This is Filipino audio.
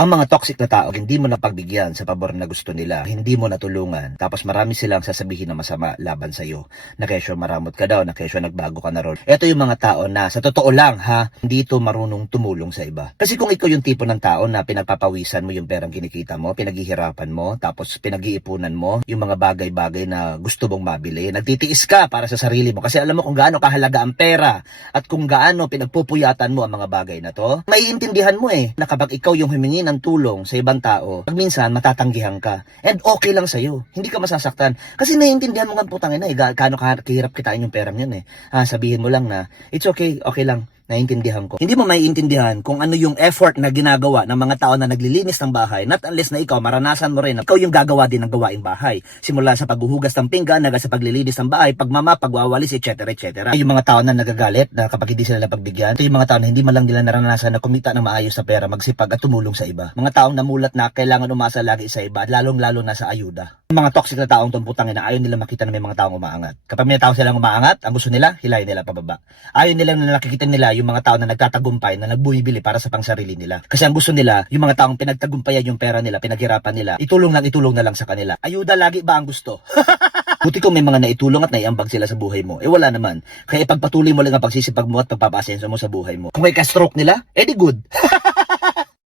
Ang mga toxic na tao, hindi mo napagbigyan sa pabor na gusto nila, hindi mo natulungan, tapos marami silang sasabihin na masama laban sa'yo, na kesyo maramot ka daw, na kesyo nagbago ka na ron. Ito yung mga tao na sa totoo lang ha, hindi ito marunong tumulong sa iba. Kasi kung ikaw yung tipo ng tao na pinagpapawisan mo yung perang kinikita mo, pinaghihirapan mo, tapos pinag-iipunan mo yung mga bagay-bagay na gusto mong mabili, nagtitiis ka para sa sarili mo kasi alam mo kung gaano kahalaga ang pera at kung gaano pinagpupuyatan mo ang mga bagay na to, maiintindihan mo na kapag ikaw yung humingi ng tulong sa ibang tao, pag minsan matatanggihan ka. And okay lang sa'yo. Hindi ka masasaktan. Kasi naiintindihan mo nga putang ina gaano kahirap kitain yung perang yun sabihin mo lang na, it's okay, okay lang. Naiintindihan ko. Hindi mo maiintindihan kung ano yung effort na ginagawa ng mga tao na naglilinis ng bahay, not unless na ikaw, maranasan mo rin na ikaw yung gagawa din ng gawaing bahay. Simula sa paghuhugas ng pinggan, hanggang sa paglilinis ng bahay, pagmama, pagwawalis, etc. etc. Yung mga tao na nagagalit na kapag hindi sila napagbigyan, ito yung mga tao na hindi man lang nila naranasan na kumita ng maayos sa pera, magsipag at tumulong sa iba. Mga taong namulat na kailangan umasa lagi sa iba, lalong-lalo na sa ayuda. Yung mga toxic na taong tumputangin na ayaw nila makita na may mga taong umaangat. Kapag may tao silang umaangat, ang gusto nila, hilayin nila pababa. Ayaw nila na nakikita nila yung mga tao na nagtatagumpay na nagbumibili para sa pangsarili nila. Kasi ang gusto nila, yung mga taong pinagtagumpayan yung pera nila, pinaghirapan nila, itulong na lang sa kanila. Ayuda lagi ba ang gusto? Buti kung may mga naitulong at naiambag sila sa buhay mo. Wala naman. Kaya ipagpatuloy mo lang ang pagsisipag mo at pagpapasenso mo sa buhay mo. Kung may ka-stroke nila, di good.